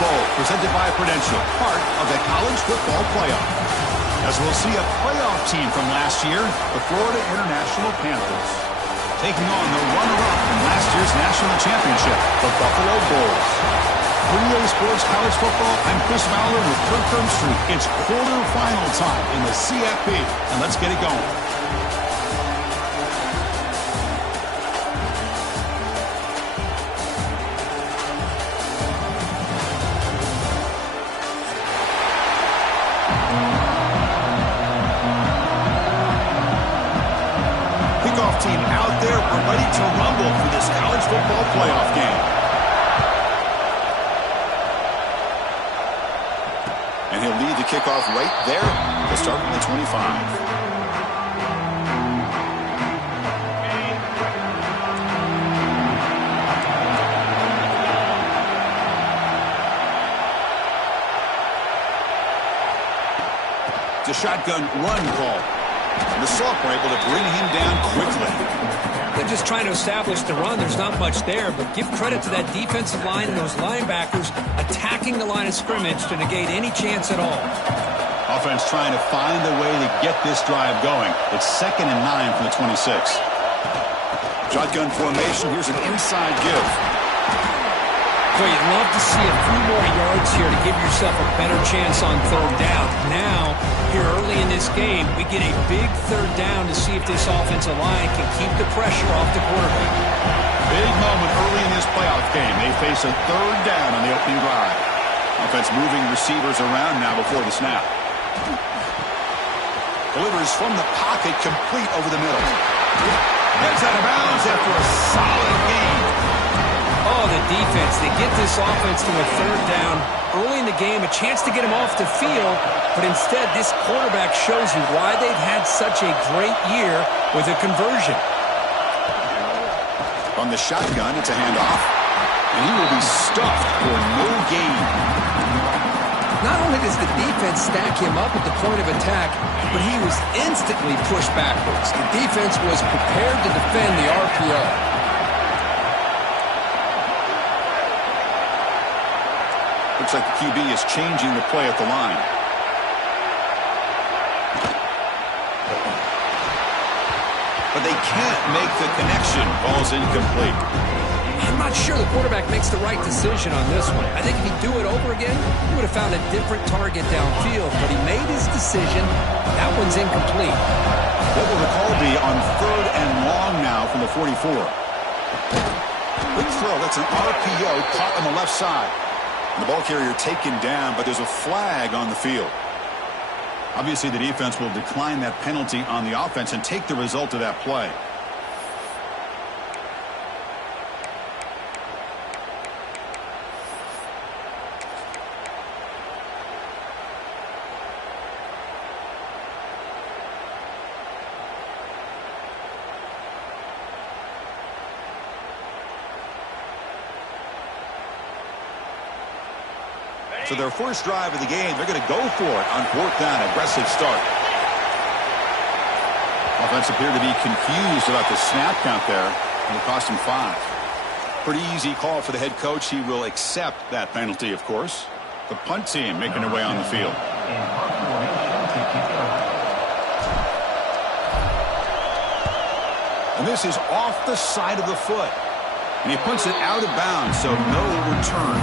Bowl, presented by Prudential, part of the college football playoff. As we'll see a playoff team from last year, the Florida International Panthers, taking on the runner-up from last year's national championship, the Buffalo Bulls. For EA Sports College Football, I'm Chris Fowler with Kirk Herbstreit. It's quarterfinal time in the CFP, and let's get it going. Kickoff team out there. We're ready to rumble for this college football playoff game. And he'll lead the kickoff right there to start from the 25. It's a shotgun run call. And the Salk were able to bring him down quickly. They're just trying to establish the run. There's not much there, but give credit to that defensive line and those linebackers attacking the line of scrimmage to negate any chance at all. Offense trying to find a way to get this drive going. It's 2nd and 9 from the 26. Shotgun formation. Here's an inside give. So you'd love to see a few more yards here to give yourself a better chance on 3rd down. Now, here early in this game, we get a big 3rd down to see if this offensive line can keep the pressure off the quarterback. Big moment early in this playoff game. They face a 3rd down on the opening drive. Offense moving receivers around now before the snap. Delivers from the pocket, complete over the middle. Gets out of bounds after a solid gain. Oh, the defense. They get this offense to a 3rd down early in the game, a chance to get him off the field, but instead this quarterback shows you why they've had such a great year with a conversion. On the shotgun, it's a handoff, and he will be stuffed for no gain. Not only does the defense stack him up at the point of attack, but he was instantly pushed backwards. The defense was prepared to defend the RPO. Looks like the QB is changing the play at the line. But they can't make the connection. Ball's incomplete. I'm not sure the quarterback makes the right decision on this one. I think if he'd do it over again, he would have found a different target downfield. But he made his decision. That one's incomplete. What will the call be on 3rd and long now from the 44? Quick throw. That's an RPO caught on the left side. The ball carrier taken down, but there's a flag on the field. Obviously, the defense will decline that penalty on the offense and take the result of that play. So their first drive of the game, they're going to go for it on 4th down. Aggressive start. Offense appeared to be confused about the snap count there, and it cost him 5. Pretty easy call for the head coach. He will accept that penalty, of course. The punt team making their way on the field. And this is off the side of the foot. And he puts it out of bounds, so no return.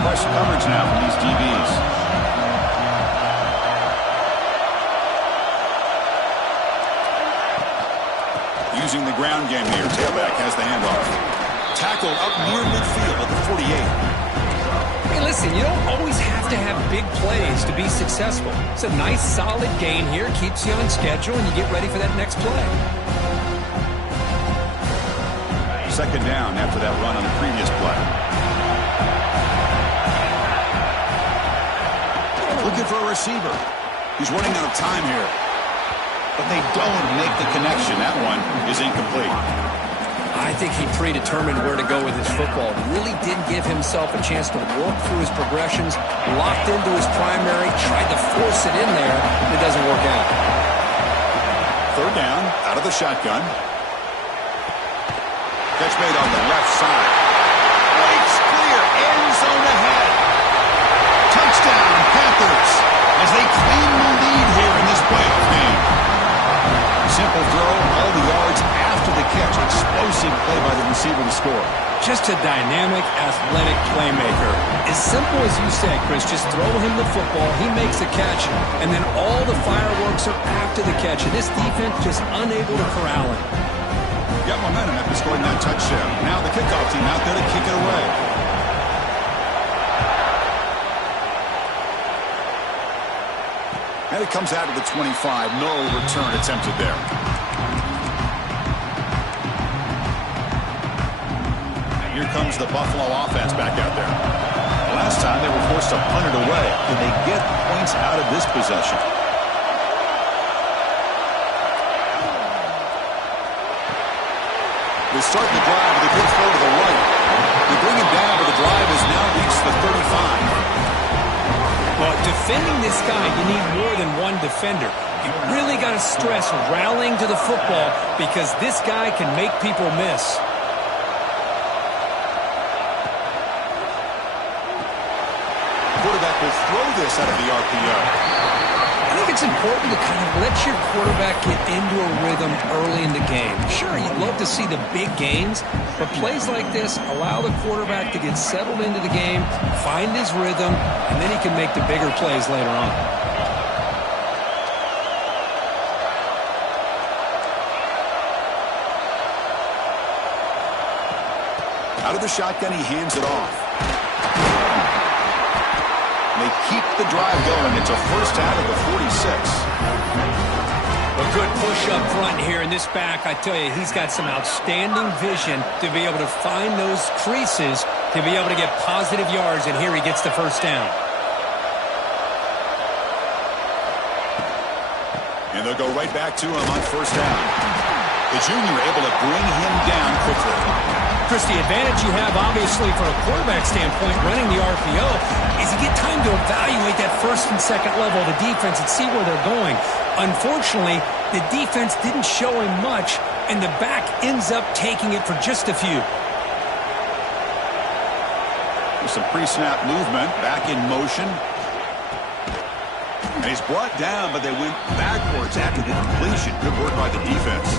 Press coverage now from these DBs. Using the ground game here. Tailback has the handoff. Tackled up near midfield at the 48. Hey, listen, you don't always have to have big plays to be successful. It's a nice, solid gain here. Keeps you on schedule, and you get ready for that next play. 2nd down after that run on the previous play. Looking for a receiver. He's running out of time here. But they don't make the connection. That one is incomplete. I think he predetermined where to go with his football. Really didn't give himself a chance to work through his progressions. Locked into his primary. Tried to force it in there. It doesn't work out. 3rd down. out of the shotgun. Catch made on the left side. Breaks clear. End zone ahead. Touchdown, Panthers, as they claim the lead here in this playoff game. Simple throw, all the yards after the catch. Explosive play by the receiver to score. Just a dynamic, athletic playmaker. As simple as you said, Chris, just throw him the football, he makes a catch, and then all the fireworks are after the catch. And this defense just unable to corral him. Got momentum after scoring that touchdown. Now the kickoff team out there to kick it away. And it comes out to the 25. No return attempted there. And here comes the Buffalo offense back out there. Last time they were forced to punt it away. Can they get points out of this possession? They start the drive with a good throw to the right. They bring him down, but the drive has now reached the 35. Well, defending this guy, you need more than one defender. You really got to stress rallying to the football because this guy can make people miss. Quarterback will throw this out of the RPO. I think it's important to kind of let your quarterback get into a rhythm early in the game. Sure, you'd love to see the big gains, but plays like this allow the quarterback to get settled into the game, find his rhythm, and then he can make the bigger plays later on. Out of the shotgun, he hands it off. They keep the drive going. It's a first out of the 46. A good push up front here in this back. I tell you, he's got some outstanding vision to be able to find those creases, to be able to get positive yards, and here he gets the first down. And they'll go right back to him on first down. The junior able to bring him down quickly. Chris, the advantage you have, obviously, from a quarterback standpoint, running the RPO, is you get time to evaluate that first and second level of the defense and see where they're going. Unfortunately, the defense didn't show him much, and the back ends up taking it for just a few. There's some pre-snap movement, back in motion. And he's brought down, but they went backwards after the completion. Good work by the defense.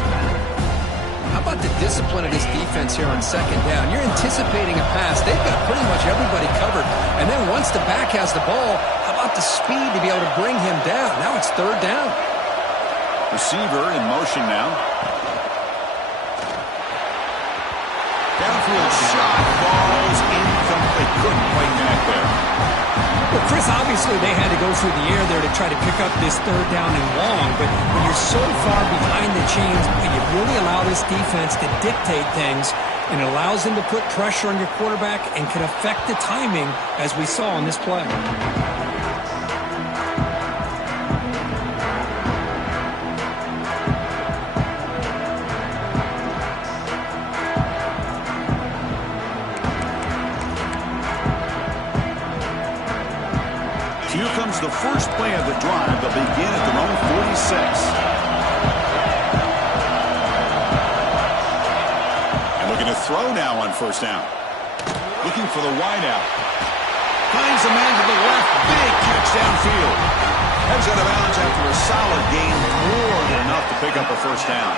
How about the discipline of this defense here on second down? You're anticipating a pass. They've got pretty much everybody covered. And then once the back has the ball, how about the speed to be able to bring him down? Now it's third down. Receiver in motion now. Downfield shot falls incomplete. Couldn't quite connect there. Well, Chris, obviously they had to go through the air there to try to pick up this third down and long, but when you're so far behind the chains, you really allow this defense to dictate things, and it allows them to put pressure on your quarterback and can affect the timing, as we saw on this play. Here comes the first play of the drive. They'll begin at their own 46. And looking to throw now on first down. Looking for the wideout. Finds a man to the left. Big catch downfield. Heads out of bounds after a solid gain. More than enough to pick up a first down.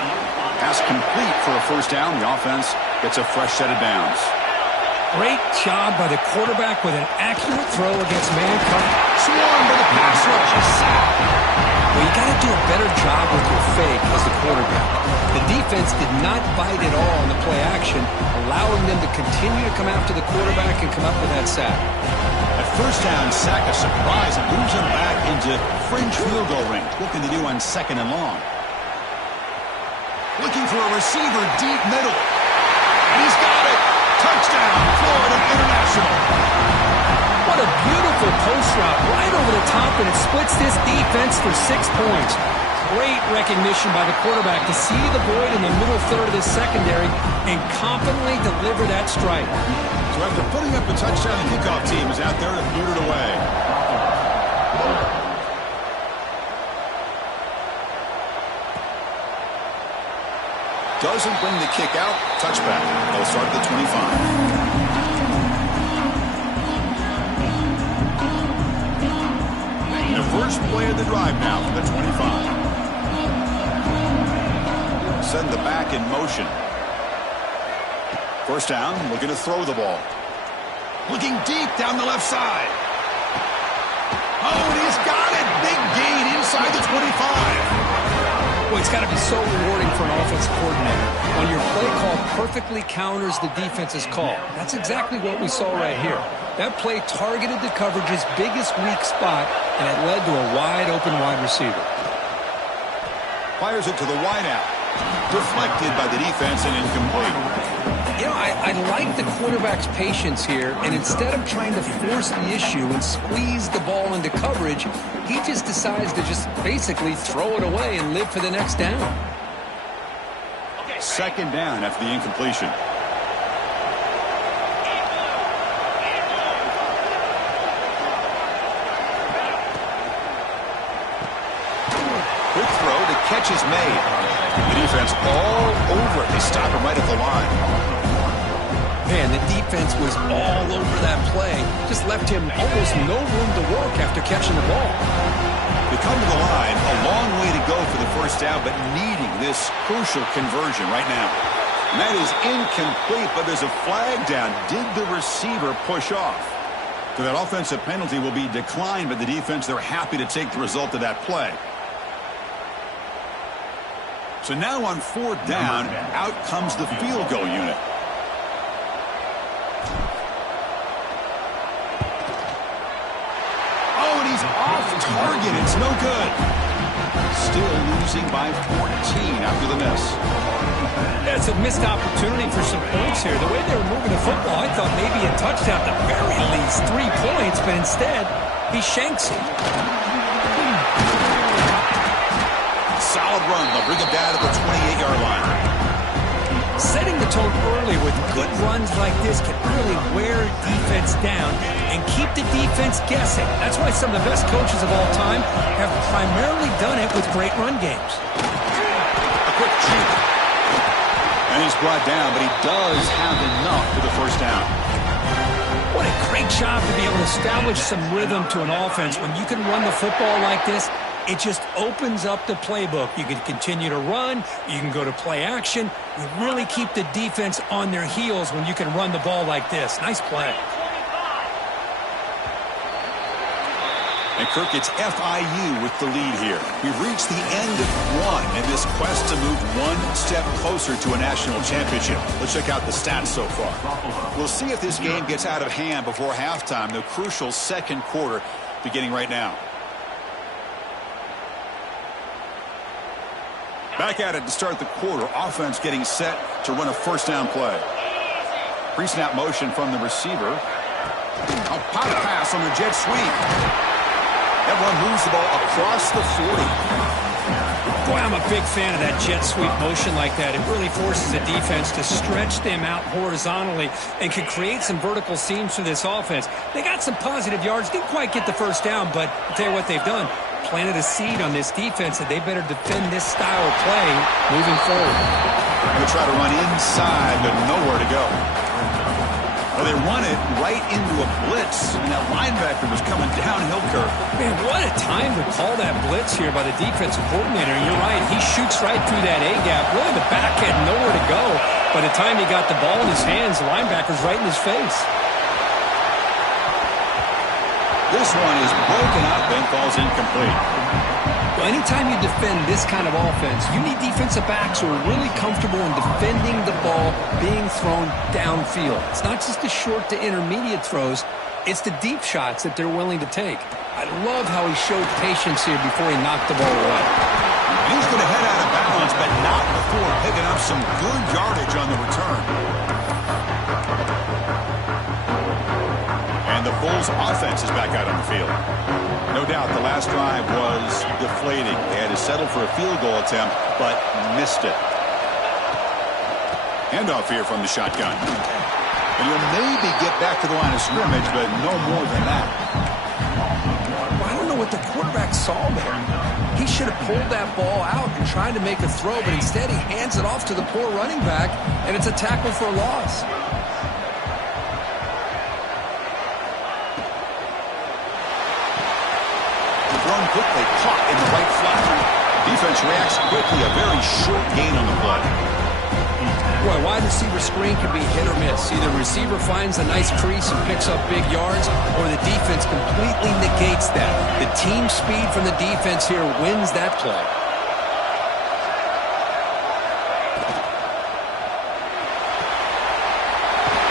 Pass complete for a first down. The offense gets a fresh set of downs. Great job by the quarterback with an accurate throw against man coverage. Swarmed by the pass rush. A sack. Well, you got to do a better job with your fake as the quarterback. The defense did not bite at all on the play action, allowing them to continue to come after the quarterback and come up with that sack. At first down, sack a surprise and moves him back into fringe field goal range. What can they do on second and long? Looking for a receiver deep middle. And he's got it. Touchdown, Florida International. What a beautiful post route right over the top, and it splits this defense for 6 points. Great recognition by the quarterback to see the void in the middle third of this secondary and confidently deliver that strike. So after putting up a touchdown, the kickoff team is out there to boot it away. doesn't bring the kick out. Touchback. They'll start at the 25. The first play of the drive now from the 25. Send the back in motion. First down, looking to throw the ball. Looking deep down the left side. Oh, and he's got it. Big gain inside the 25. Well, it's got to be so rewarding for an offensive coordinator when your play call perfectly counters the defense's call. That's exactly what we saw right here. That play targeted the coverage's biggest weak spot, and it led to a wide-open wide receiver. Fires it to the wideout. Deflected by the defense and incomplete. You know, I like the quarterback's patience here, and instead of trying to force the issue and squeeze the ball into coverage, he just decides to just basically throw it away and live for the next down. Second down after the incompletion. Quick throw, the catch is made. The defense all over it. They stop him right at the line. Man, the defense was all over that play. Just left him almost no room to work after catching the ball. They come to the line, a long way to go for the first down, but needing this crucial conversion right now. And that is incomplete, but there's a flag down. Did the receiver push off? So that offensive penalty will be declined by the defense. They're happy to take the result of that play. So now on fourth down, out comes the field goal unit. Oh, and he's off target. It's no good. Still losing by 14 after the miss. That's a missed opportunity for some points here. The way they were moving the football, I thought maybe a touchdown, at the very least 3 points, but instead, he shanks it. Solid run. They'll bring him down to the 28-yard line. Setting the tone early with good runs like this can really wear defense down and keep the defense guessing. That's why some of the best coaches of all time have primarily done it with great run games. A quick cheat. And he's brought down, but he does have enough for the first down. What a great job to be able to establish some rhythm to an offense. When you can run the football like this, it just opens up the playbook. You can continue to run. You can go to play action. You really keep the defense on their heels when you can run the ball like this. Nice play. And Kirk, it's FIU with the lead here. We've reached the end of one in this quest to move one step closer to a national championship. Let's check out the stats so far. We'll see if this game gets out of hand before halftime, the crucial second quarter beginning right now. Back at it to start the quarter. Offense getting set to run a first down play. Pre-snap motion from the receiver. A pop pass on the jet sweep. That one moves the ball across the 40. Boy, I'm a big fan of that jet sweep motion like that. It really forces the defense to stretch them out horizontally and can create some vertical seams for this offense. They got some positive yards. Didn't quite get the first down, but I'll tell you what they've done. Planted a seed on this defense that they better defend this style of play moving forward. They'll try to run inside, but nowhere to go. Well, they run it right into a blitz, and that linebacker was coming downhill, Kirk. Man, what a time to call that blitz here by the defensive coordinator. You're right, he shoots right through that A-gap. Really, the back had nowhere to go. By the time he got the ball in his hands, the linebacker's right in his face. This one is broken up and falls incomplete. Well, anytime you defend this kind of offense, you need defensive backs who are really comfortable in defending the ball being thrown downfield. It's not just the short to intermediate throws, it's the deep shots that they're willing to take. I love how he showed patience here before he knocked the ball away. He's going to head out of bounds, but not before picking up some good yardage on the return. And the Bulls offense is back out on the field. No doubt the last drive was deflating. They had to settle for a field goal attempt, but missed it. Handoff here from the shotgun. And you'll maybe get back to the line of scrimmage, but no more than that. Well, I don't know what the quarterback saw there. He he should have pulled that ball out and tried to make a throw, but instead he hands it off to the poor running back, and it's a tackle for a loss. Thrown quickly, caught in the right flat. Defense reacts quickly, a very short gain on the play. Boy, wide receiver screen can be hit or miss. Either the receiver finds a nice crease and picks up big yards, or the defense completely negates that. The team speed from the defense here wins that play.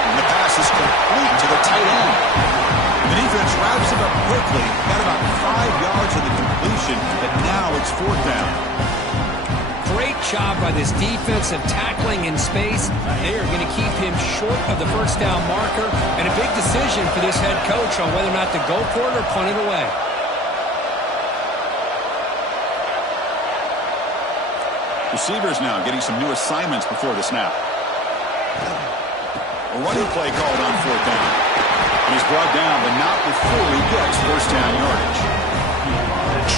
And the pass is complete to the tight end. The defense wraps him up quickly. Got about 5 yards of the completion, but now it's 4th down. Great job by this defensive tackling in space. They are going to keep him short of the 1st down marker, and a big decision for this head coach on whether or not to go for it or punt it away. Receivers now getting some new assignments before the snap. A running play called on 4th down. He's brought down, but not before he gets 1st down yardage.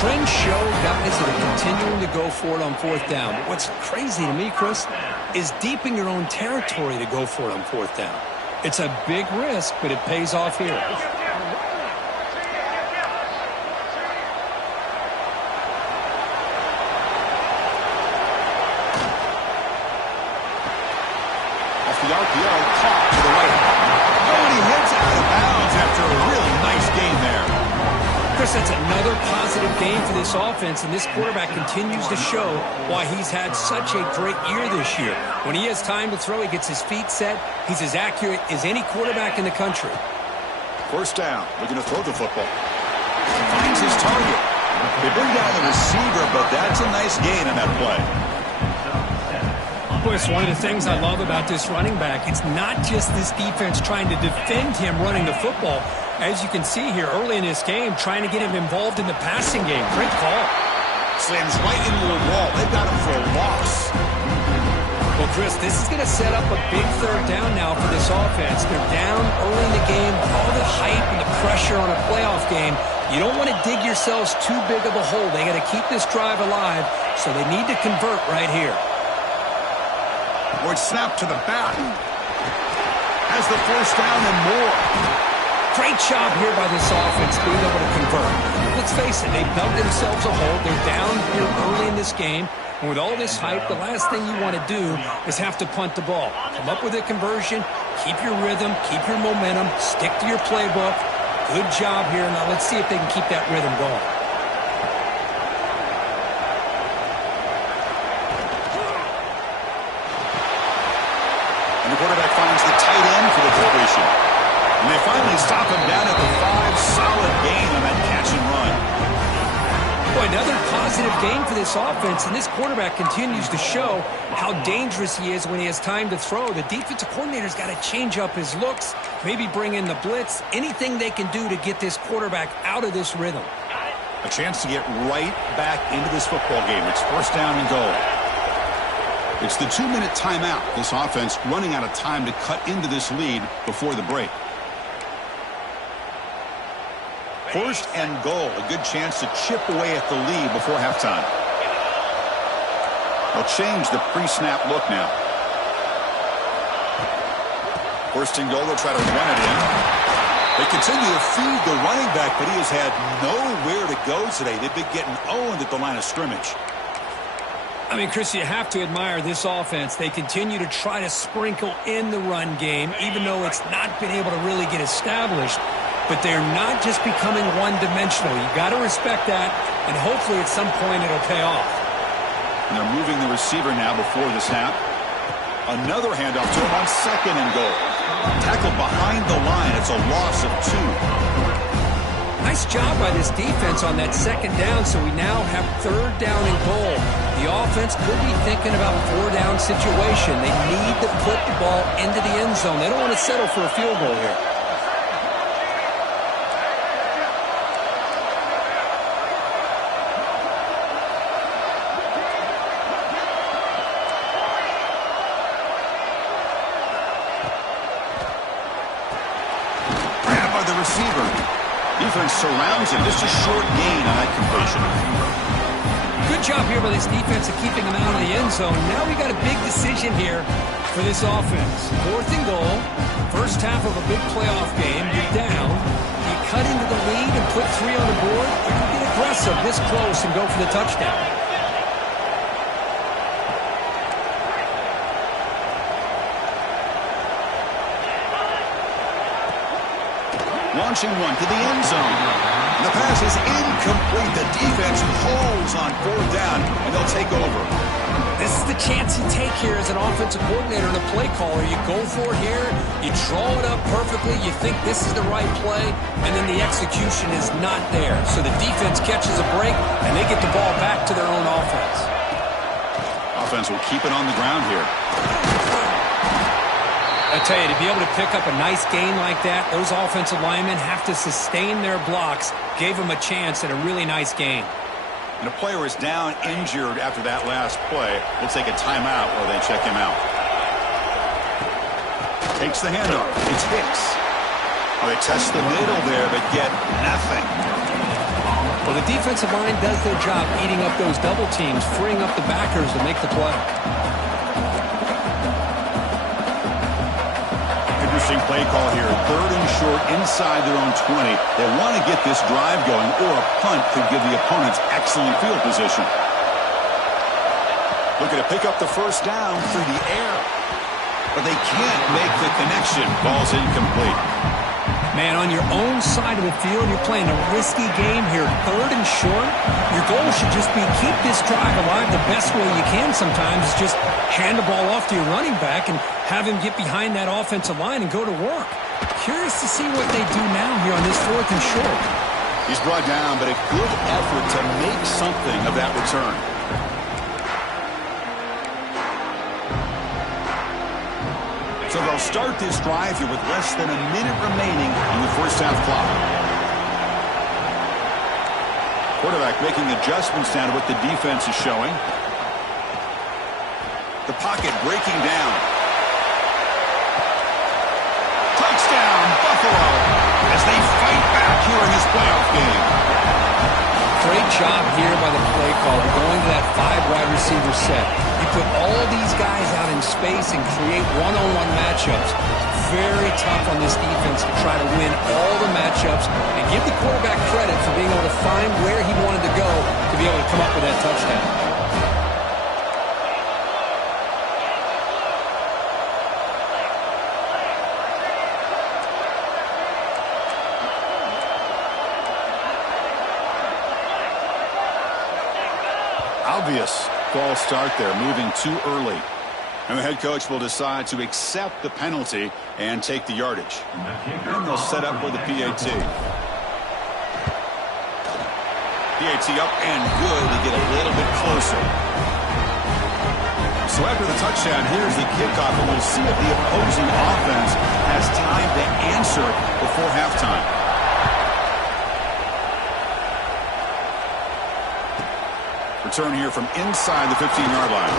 Trends show guys that are continuing to go for it on 4th down. But what's crazy to me, Chris, is deep in your own territory to go for it on 4th down. It's a big risk, but it pays off here. Off the RPO, caught to the right. Oh, and he hits out of bounds after a really nice game there. Chris, that's another positive game for this offense, and this quarterback continues to show why he's had such a great year this year. When he has time to throw, he gets his feet set. He's as accurate as any quarterback in the country. 1st down, looking to throw the football. Finds his target. They bring down the receiver, but that's a nice gain on that play. Boy, it's one of the things I love about this running back. It's not just this defense trying to defend him running the football. As you can see here early in this game, trying to get him involved in the passing game. Great call. Slams right into the wall. They've got him for a loss. Well, Chris, this is going to set up a big 3rd down now for this offense. They're down early in the game. All the hype and the pressure on a playoff game. You don't want to dig yourselves too big of a hole. They got to keep this drive alive, so they need to convert right here. Word snap to the back. Has the 1st down and more. Great job here by this offense being able to convert. Let's face it, they've dug themselves a hole. They're down here early in this game. And with all this hype, the last thing you want to do is have to punt the ball. Come up with a conversion, keep your rhythm, keep your momentum, stick to your playbook. Good job here. Now let's see if they can keep that rhythm going. And the quarterback finds the tight end for the completion. And they finally stop him down at the 5. Solid gain on that catch and run. Boy, another positive game for this offense, and this quarterback continues to show how dangerous he is when he has time to throw. The defensive coordinator's got to change up his looks, maybe bring in the blitz, anything they can do to get this quarterback out of this rhythm. A chance to get right back into this football game. It's 1st down and goal. It's the 2-minute timeout. This offense running out of time to cut into this lead before the break. 1st and goal. A good chance to chip away at the lead before halftime. They'll change the pre-snap look now. 1st and goal. They'll try to run it in. They continue to feed the running back, but he has had nowhere to go today. They've been getting owned at the line of scrimmage. I mean, Chris, you have to admire this offense. They continue to try to sprinkle in the run game, even though it's not been able to really get established. But they're not just becoming one-dimensional. You've got to respect that, and hopefully at some point it'll pay off. And they're moving the receiver now before the snap. Another handoff to him on 2nd and goal. Tackled behind the line. It's a loss of 2. Nice job by this defense on that 2nd down, so we now have 3rd down and goal. The offense could be thinking about a 4-down situation. They need to put the ball into the end zone. They don't want to settle for a field goal here. Grabbed by the receiver. Defense surrounds him. Just a short gain on that completion. Good job here by this defense of keeping him out of the end zone. Now we got a big decision here for this offense. 4th and goal. First half of a big playoff game. You're down. You cut into the lead and put 3 on the board. You can get aggressive this close and go for the touchdown. Launching one to the end zone. The pass is incomplete. The defense holds on 4th down, and they'll take over. This is the chance you take here as an offensive coordinator and a play caller. You go for it here, you draw it up perfectly, you think this is the right play, and then the execution is not there. So the defense catches a break, and they get the ball back to their own offense. Offense will keep it on the ground here. I tell you, to be able to pick up a nice gain like that, those offensive linemen have to sustain their blocks. Gave them a chance at a really nice gain. And a player is down injured after that last play. We'll take a timeout while they check him out. Takes the handoff. It's Hicks. Oh, they test the middle there, but get nothing. Well, the defensive line does their job eating up those double teams, freeing up the backers to make the play. Interesting play call here. 3rd and short inside their own 20. They want to get this drive going, or a punt could give the opponents excellent field position. Looking to pick up the first down through the air. But they can't make the connection. Ball's incomplete. Man, on your own side of the field, you're playing a risky game here. 3rd and short. Your goal should just be keep this drive alive the best way you can sometimes. Is just hand the ball off to your running back and have him get behind that offensive line and go to work. Curious to see what they do now here on this 4th and short. He's brought down, but a good effort to make something of that return. So they'll start this drive here with less than a minute remaining in the first half clock. Quarterback making adjustments down to what the defense is showing. The pocket breaking down. Touchdown, Buffalo, as they fight back here in this playoff game. Great job here by the play caller, going to that 5 wide receiver set. You put all these guys out in space and create one-on-one matchups. Very tough on this defense to try to win all the matchups and give the quarterback credit for being able to find where he wanted to go to be able to come up with that touchdown. Obvious false start there, moving too early. And the head coach will decide to accept the penalty and take the yardage. And they'll set up with the PAT. PAT up and good to get a little bit closer. So after the touchdown, here's the kickoff, and we'll see if the opposing offense has time to answer before halftime. Return here from inside the 15-yard line.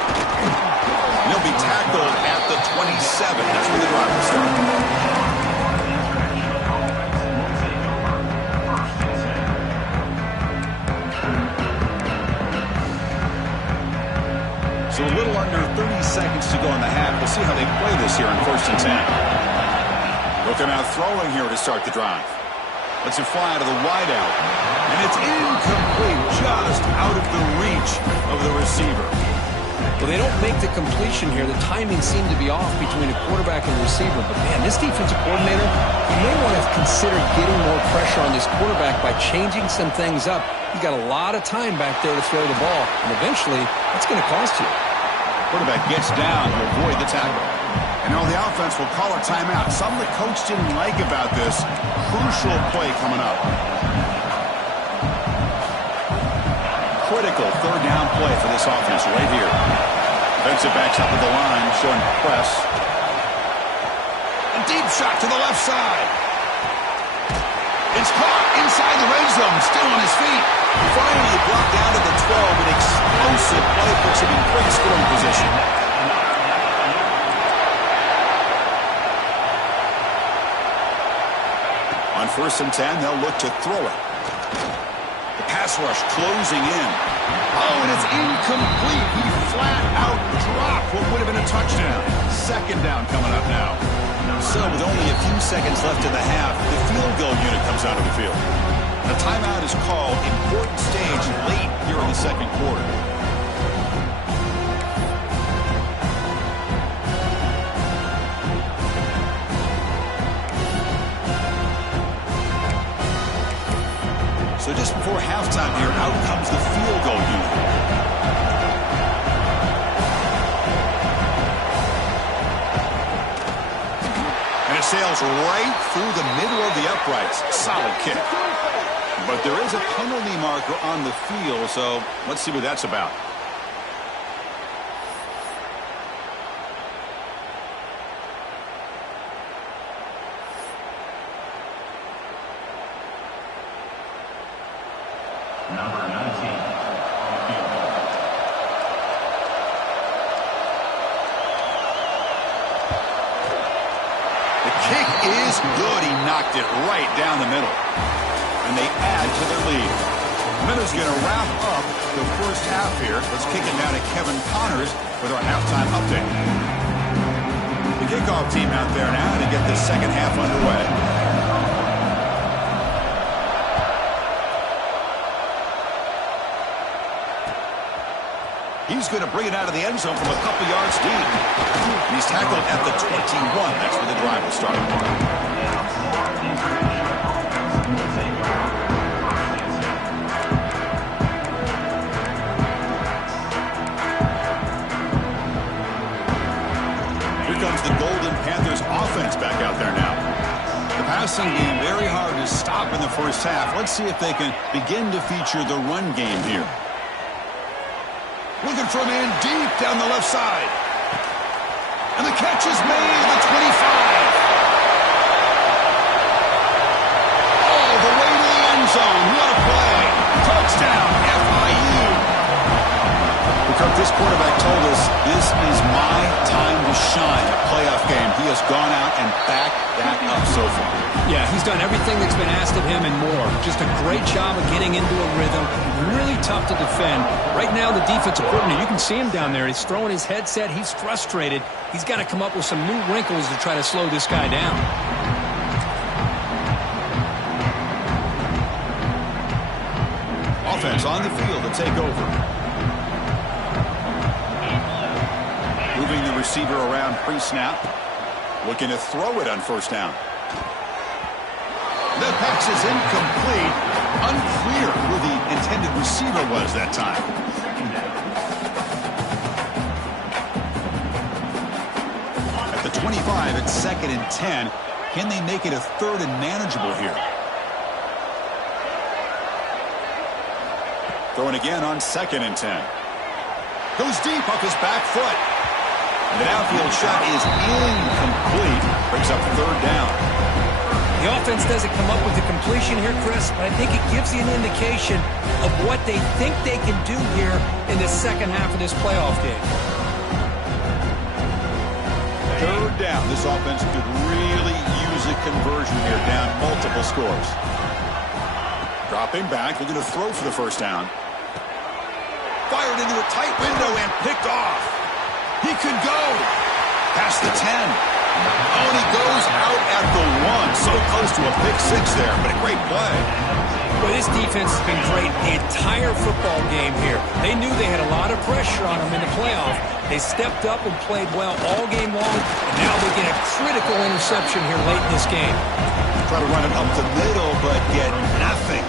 And he'll be tackled at the 27. That's where the drive will start. So a little under 30 seconds to go in the half. We'll see how they play this here in 1st and 10. Looking out throwing here to start the drive. Lets it fly out of the wideout. And it's incomplete, just out of the reach of the receiver. Well, they don't make the completion here. The timing seemed to be off between a quarterback and receiver. But, man, this defensive coordinator, he may want to consider getting more pressure on this quarterback by changing some things up. He's got a lot of time back there to throw the ball. And eventually, that's going to cost you. Quarterback gets down to avoid the tackle. And now the offense will call a timeout. Something the coach didn't like about this crucial play coming up. Critical 3rd down play for this offense right here. Defensive backs up at the line, showing press. A deep shot to the left side. It's caught inside the red zone, still on his feet. Finally brought down to the 12. An explosive play puts him in great scoring position. On 1st and 10, they'll look to throw it. The pass rush closing in. Oh, and it's incomplete. He flat out dropped what would have been a touchdown. Second down coming up now. So with only a few seconds left in the half, the field goal unit comes out of the field. A timeout is called. Important stage late here in the second quarter. So just before halftime here, out comes the field goal unit. And it sails right through the middle of the uprights. Solid kick. But there is a penalty marker on the field, so let's see what that's about. Number 19. The kick is good. He knocked it right down the middle. And they add to their lead. Miller's going to wrap up the first half here. Let's kick it down to Kevin Connors with our halftime update. The kickoff team out there now to get the second half underway. He's going to bring it out of the end zone from a couple yards deep. He's tackled at the 21. That's where the drive will start. Here comes the Golden Panthers offense back out there now. The passing game very hard to stop in the first half. Let's see if they can begin to feature the run game here. Looking for a man deep down the left side. And the catch is made at the 25. All the way to the end zone. What a play. Touchdown, FIU. Kirk, this quarterback told us this is my time to shine. A playoff game. He has gone out and backed that up so far. Yeah, he's done everything that's been asked of him and more. Just a great job of getting into a rhythm. Really tough to defend. Right now, the defensive coordinator, you can see him down there. He's throwing his headset. He's frustrated. He's got to come up with some new wrinkles to try to slow this guy down. Offense on the field to take over. Moving the receiver around pre-snap. Looking to throw it on first down. The pass is incomplete. Unclear who the intended receiver was that time. At the 25, it's 2nd and 10. Can they make it a 3rd and manageable here? Throwing again on 2nd and 10. Goes deep off his back foot. And the downfield shot is incomplete. Brings up 3rd down. The offense doesn't come up with the completion here, Chris, but I think it gives you an indication of what they think they can do here in the second half of this playoff game. 3rd down. This offense could really use a conversion here, down multiple scores. Dropping back, looking to throw for the first down. Fired into a tight window and picked off. He could go past the 10. Oh, and he goes out at the 1. So close to a pick 6 there, but a great play. Well, this defense has been great the entire football game here. They knew they had a lot of pressure on them in the playoff. They stepped up and played well all game long, and now they get a critical interception here late in this game. Try to run it up the middle, but get nothing.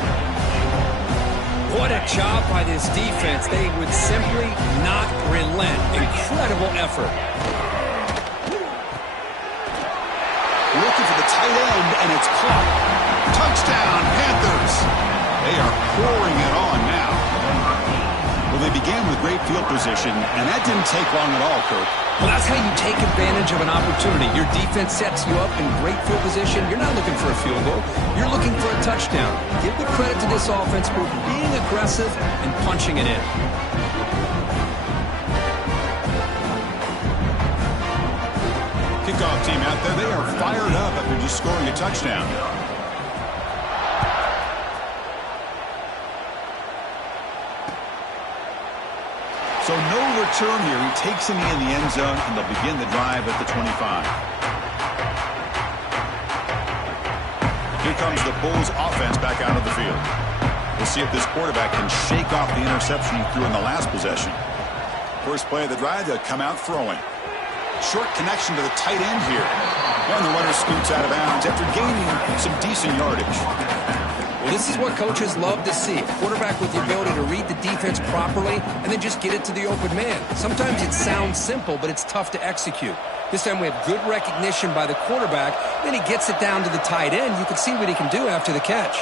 What a job by this defense. They would simply not relent. Incredible effort. Looking for the tight end, and it's caught. Touchdown, Panthers. They are pouring it on now. Well, they began with great field position, and that didn't take long at all, Kirk. Well, that's how you take advantage of an opportunity. Your defense sets you up in great field position. You're not looking for a field goal. You're looking for a touchdown. Give the credit to this offense for being aggressive and punching it in. Kickoff team out there, they are fired up after just scoring a touchdown. return here. He takes a knee in the end zone, and they'll begin the drive at the 25. Here comes the Bulls offense back out of the field. We'll see if this quarterback can shake off the interception he threw in the last possession. First play of the drive, they'll come out throwing. Short connection to the tight end here. And the runner scoots out of bounds after gaining some decent yardage. Well, this is what coaches love to see. A quarterback with the ability to read the defense properly and then just get it to the open man. Sometimes it sounds simple, but it's tough to execute. This time we have good recognition by the quarterback. Then he gets it down to the tight end. You can see what he can do after the catch.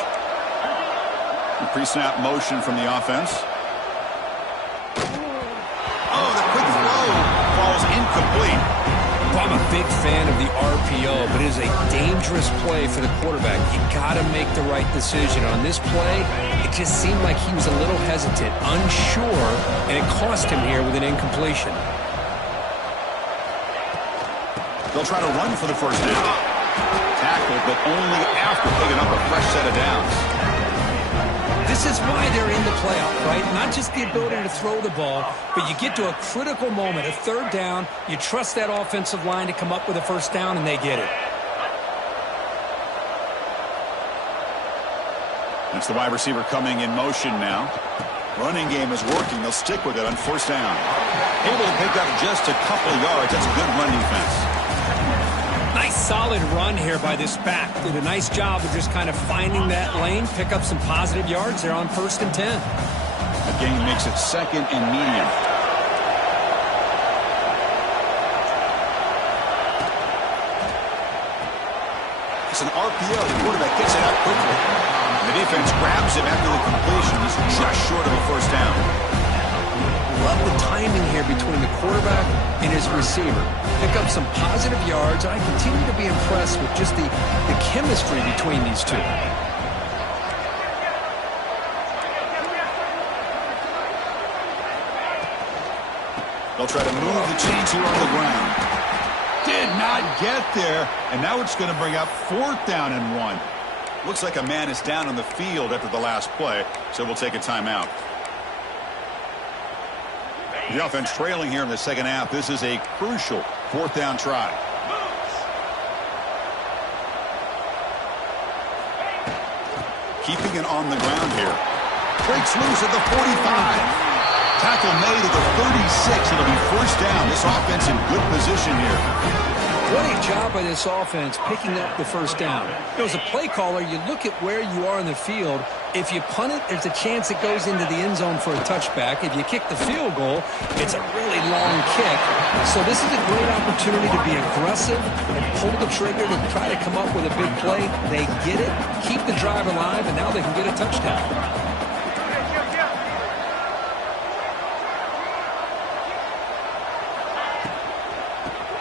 Pre-snap motion from the offense. Oh, the quick throw falls incomplete. Well, I'm a big fan of the RPO, but it is a dangerous play for the quarterback. You got to make the right decision. On this play, it just seemed like he was a little hesitant, unsure, and it cost him here with an incompletion. They'll try to run for the first down. Tackle, but only after picking up a fresh set of downs. This is why they're in the playoff, right? Not just the ability to throw the ball, but you get to a critical moment, a third down, you trust that offensive line to come up with a first down, and they get it. It's the wide receiver coming in motion now. Running game is working. They'll stick with it on first down. Able to pick up just a couple of yards. That's good run defense. Nice solid run here by this back. Did a nice job of just kind of finding that lane, pick up some positive yards there on 1st and 10. The game makes it 2nd and medium. It's an RPO. The quarterback gets it out quickly. The defense grabs him after the completion. He's just short of a first down. Love the timing here between the quarterback and his receiver. Pick up some positive yards. I continue to be impressed with just the chemistry between these two. They'll try to move the chains here on the ground. Did not get there, and now it's going to bring up 4th down and 1. Looks like a man is down on the field after the last play, so we'll take a timeout. The offense trailing here in the second half. This is a crucial 4th down try. Keeping it on the ground here. Breaks loose at the 45. Tackle made at the 36. It'll be first down. This offense in good position here. What a job by this offense picking up the first down. As a play caller, you look at where you are in the field. If you punt it, there's a chance it goes into the end zone for a touchback. If you kick the field goal, it's a really long kick. So this is a great opportunity to be aggressive and pull the trigger to try to come up with a big play. They get it, keep the drive alive, and now they can get a touchdown.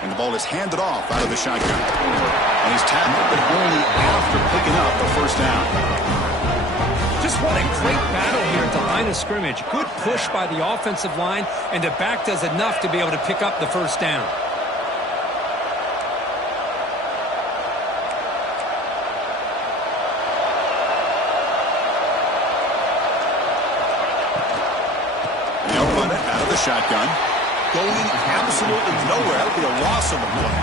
And the ball is handed off out of the shotgun. And he's tackled, but only after picking up the first down. Just what a great battle here at the line of scrimmage. Good push by the offensive line, and the back does enough to be able to pick up the first down. They'll run it out of the shotgun. Going absolutely nowhere. That would be a loss of a play.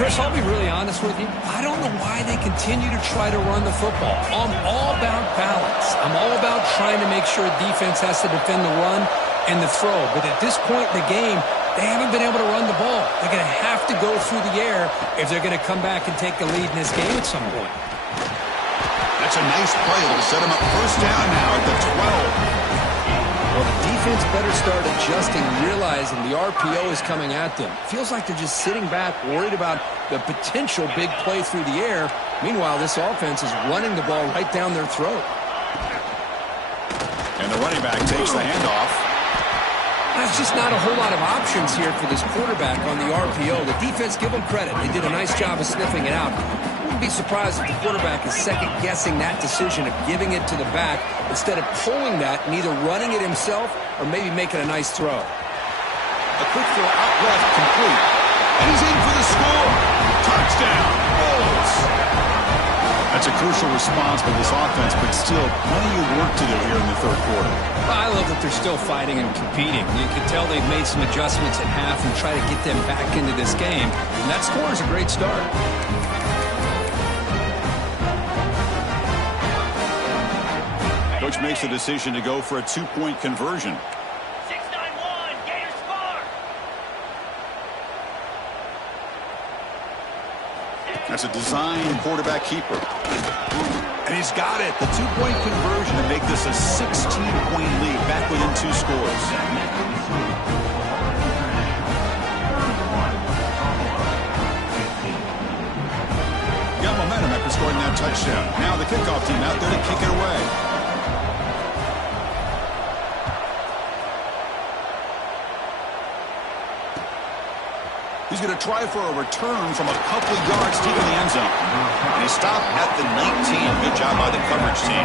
Chris, I'll be really honest with you. I don't know why they continue to try to run the football. I'm all about balance. I'm all about trying to make sure defense has to defend the run and the throw. But at this point in the game, they haven't been able to run the ball. They're going to have to go through the air if they're going to come back and take the lead in this game at some point. That's a nice play. It'll set them up first down now at the 12. Well, the defense better start adjusting, realizing the RPO is coming at them. Feels like they're just sitting back, worried about the potential big play through the air. Meanwhile, this offense is running the ball right down their throat. And the running back takes the handoff. There's just not a whole lot of options here for this quarterback on the RPO. The defense, give them credit. They did a nice job of sniffing it out. Wouldn't be surprised if the quarterback is second-guessing that decision of giving it to the back instead of pulling that and either running it himself or maybe making a nice throw. A quick throw out left, complete. And he's in for the score. Touchdown, Bulls. A That's a crucial response by this offense, but still plenty of work to do here in the third quarter. I love that they're still fighting and competing. You can tell they've made some adjustments at half and try to get them back into this game. And that score is a great start. Coach makes the decision to go for a two-point conversion. That's a design quarterback keeper. And he's got it. The two-point conversion to make this a 16-point lead back within 2 scores. Got momentum after scoring that touchdown. Now the kickoff team out there to kick it away. He's going to try for a return from a couple of yards deep in the end zone. And he stopped at the 19. Good job by the coverage team.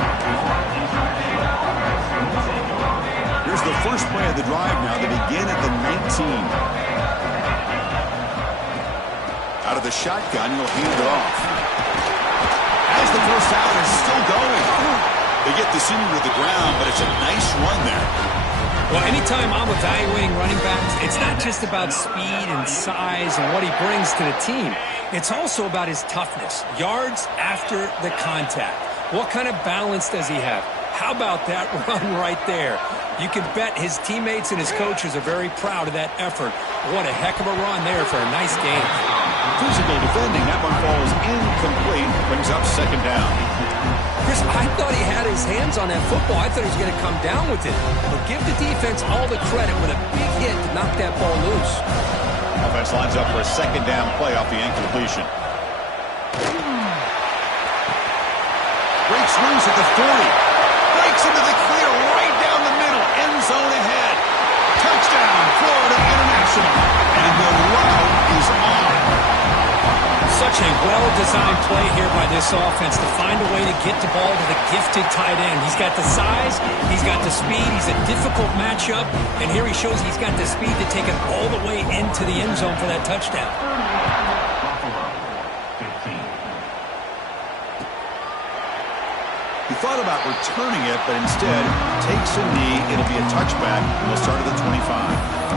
Here's the first play of the drive now. They begin at the 19. Out of the shotgun, he'll hand it off. As the first down is still going. They get the senior to the ground, but it's a nice run there. Well, anytime I'm evaluating running backs, it's not just about speed and size and what he brings to the team. It's also about his toughness, yards after the contact. What kind of balance does he have? How about that run right there? You can bet his teammates and his coaches are very proud of that effort. What a heck of a run there for a nice game. Physical defending. That one falls incomplete. Brings up second down. Chris, I thought he had his hands on that football. I thought he was going to come down with it. But give the defense all the credit with a big hit to knock that ball loose. Offense lines up for a second down play off the incompletion. Breaks loose at the 40. Breaks into the clear right down the middle. End zone ahead. Touchdown, Florida International. And the route is on. Such a well-designed play here by this offense to find a way to get the ball to the gifted tight end. He's got the size, he's got the speed, he's a difficult matchup, and here he shows he's got the speed to take it all the way into the end zone for that touchdown. He thought about returning it, but instead takes a knee. It'll be a touchback, and they'll start at the 25.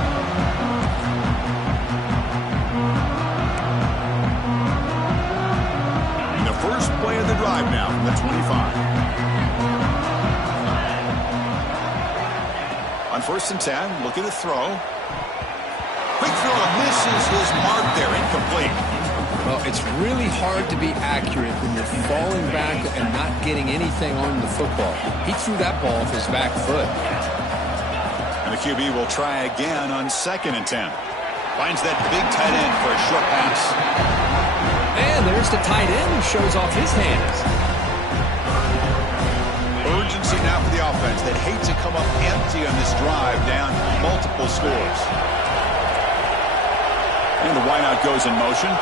First play of the drive now from the 25. On 1st and 10, looking to throw. Quick throw, misses his mark there, incomplete. Well, it's really hard to be accurate when you're falling back and not getting anything on the football. He threw that ball off his back foot. And the QB will try again on 2nd and 10. Finds that big tight end for a short pass. And there's the tight end who shows off his hands. Urgency now for the offense that hates to come up empty on this drive, down multiple scores. And the wideout goes in motion.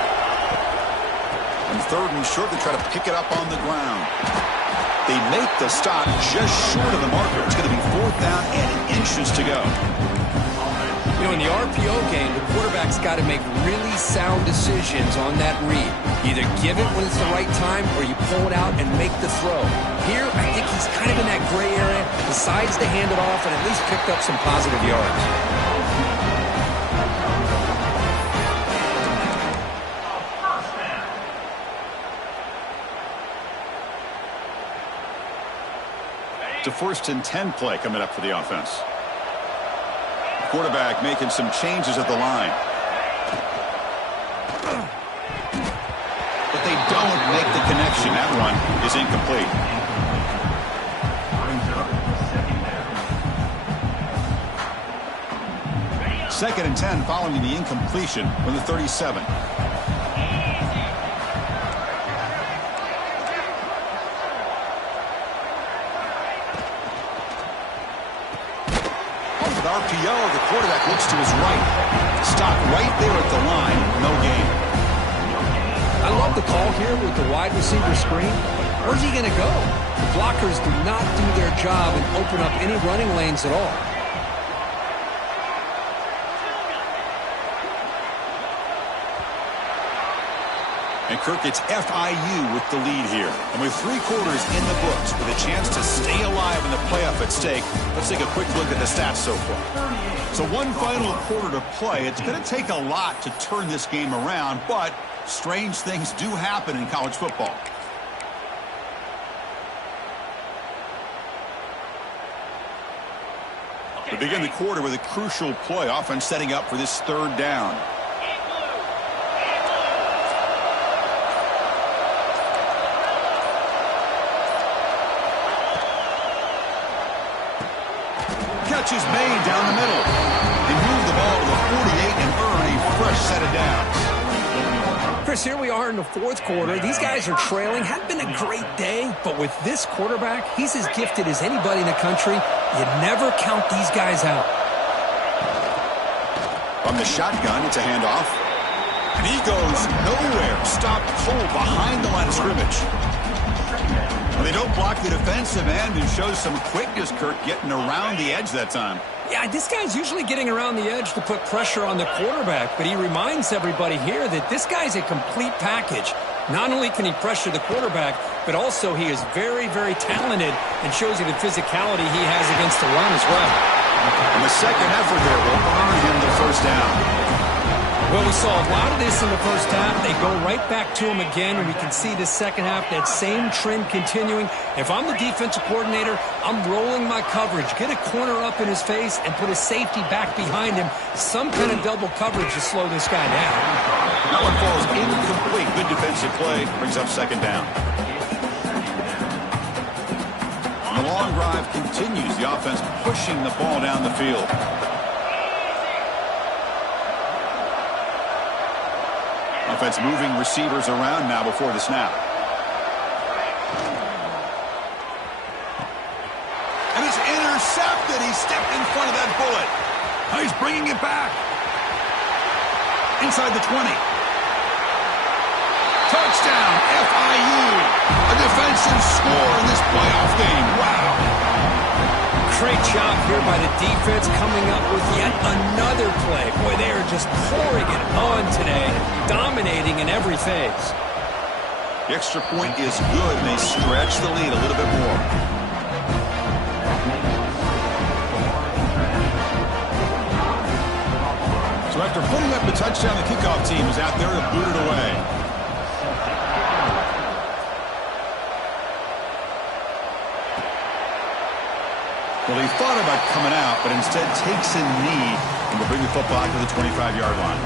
And 3rd and short, they try to pick it up on the ground. They make the stop just short of the marker. It's going to be 4th down and inches to go. You know, in the RPO game, the quarterback's got to make really sound decisions on that read. Either give it when it's the right time or you pull it out and make the throw. Here, I think he's kind of in that gray area, decides to hand it off and at least picked up some positive yards. It's a 1st and 10 play coming up for the offense. Quarterback making some changes at the line. But they don't make the connection. That one is incomplete. Second and 10 following the incompletion from the 37. RPO, the quarterback looks to his right. Stop right there at the line. No gain. I love the call here with the wide receiver screen. Where's he going to go? The blockers do not do their job and open up any running lanes at all. And Kirk, it's FIU with the lead here. And with 3 quarters in the books, with a chance to stay alive in the playoff at stake, let's take a quick look at the stats so far. So one final quarter to play. It's going to take a lot to turn this game around, but strange things do happen in college football. We begin the quarter with a crucial play, offense setting up for this 3rd down. Catch is made down the middle. They move the ball to the 48 and earn a fresh set of downs. Chris, here we are in the 4th quarter. These guys are trailing. Hadn't been a great day, but with this quarterback, he's as gifted as anybody in the country. You never count these guys out. From the shotgun, it's a handoff. And he goes nowhere. Stopped cold behind the line of scrimmage. Well, they don't block the defensive end and shows some quickness, Kirk, getting around the edge that time. Yeah, this guy's usually getting around the edge to put pressure on the quarterback, but he reminds everybody here that this guy's a complete package. Not only can he pressure the quarterback, but also he is very, very talented and shows you the physicality he has against the run as well. And the second effort there will earn him the 1st down. Well, we saw a lot of this in the 1st half. They go right back to him again, and we can see the 2nd half, that same trend continuing. If I'm the defensive coordinator, I'm rolling my coverage. Get a corner up in his face and put a safety back behind him. Some kind of double coverage to slow this guy down. That one falls incomplete. Good defensive play. Brings up 2nd down. And the long drive continues. The offense pushing the ball down the field. Offense moving receivers around now before the snap. And it's intercepted. He stepped in front of that bullet. Now he's bringing it back. Inside the 20. Touchdown, FIU. A defensive score in this playoff game. Wow. Great job here by the defense coming up with yet another play. Boy, they are just pouring it on today, dominating in every phase. The extra point is good, and they stretch the lead a little bit more. So after putting up the touchdown, the kickoff team is out there to boot it away. Well, he thought about coming out, but instead takes a knee and will bring the football to the 25-yard line.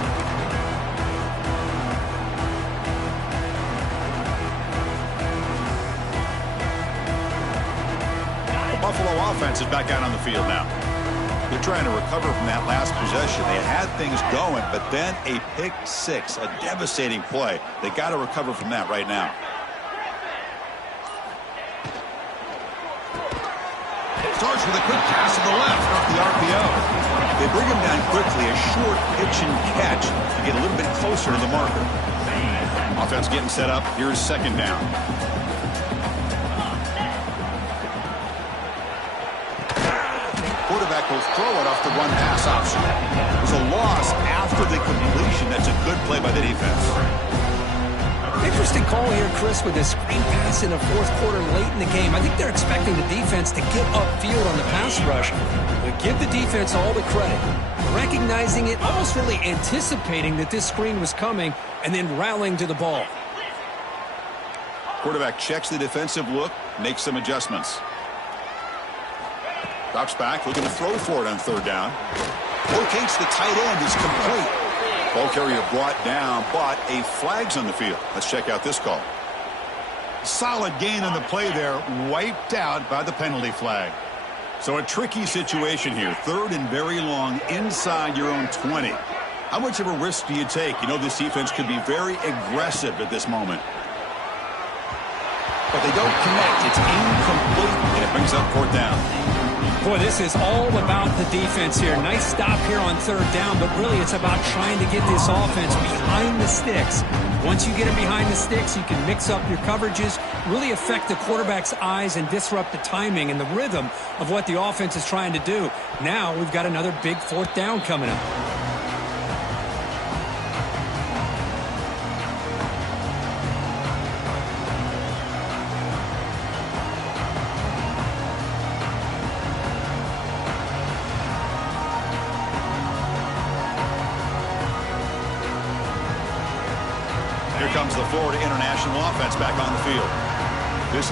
The Buffalo offense is back out on the field now. They're trying to recover from that last possession. They had things going, but then a pick 6, a devastating play. They got to recover from that right now. Starts with a quick pass to the left off the RPO. They bring him down quickly, a short pitch and catch to get a little bit closer to the marker. Offense getting set up. Here's 2nd down. Quarterback will throw it off the run pass option. It was a loss after the completion. That's a good play by the defense. Interesting call here, Chris, with this screen pass in the 4th quarter late in the game. I think they're expecting the defense to get upfield on the pass rush. But give the defense all the credit. Recognizing it, almost really anticipating that this screen was coming, and then rallying to the ball. Quarterback checks the defensive look, makes some adjustments. Drops back, looking to throw for it on 3rd down. Locates the tight end, is complete. Ball carrier brought down, but a flag's on the field. Let's check out this call. Solid gain on the play there, wiped out by the penalty flag. So a tricky situation here. 3rd and very long inside your own 20. How much of a risk do you take? You know this defense could be very aggressive at this moment. But they don't connect. It's incomplete, and it brings up 4th down. Boy, this is all about the defense here. Nice stop here on 3rd down, but really it's about trying to get this offense behind the sticks. Once you get them behind the sticks, you can mix up your coverages, really affect the quarterback's eyes and disrupt the timing and the rhythm of what the offense is trying to do. Now we've got another big 4th down coming up. Here comes the Florida International offense back on the field. This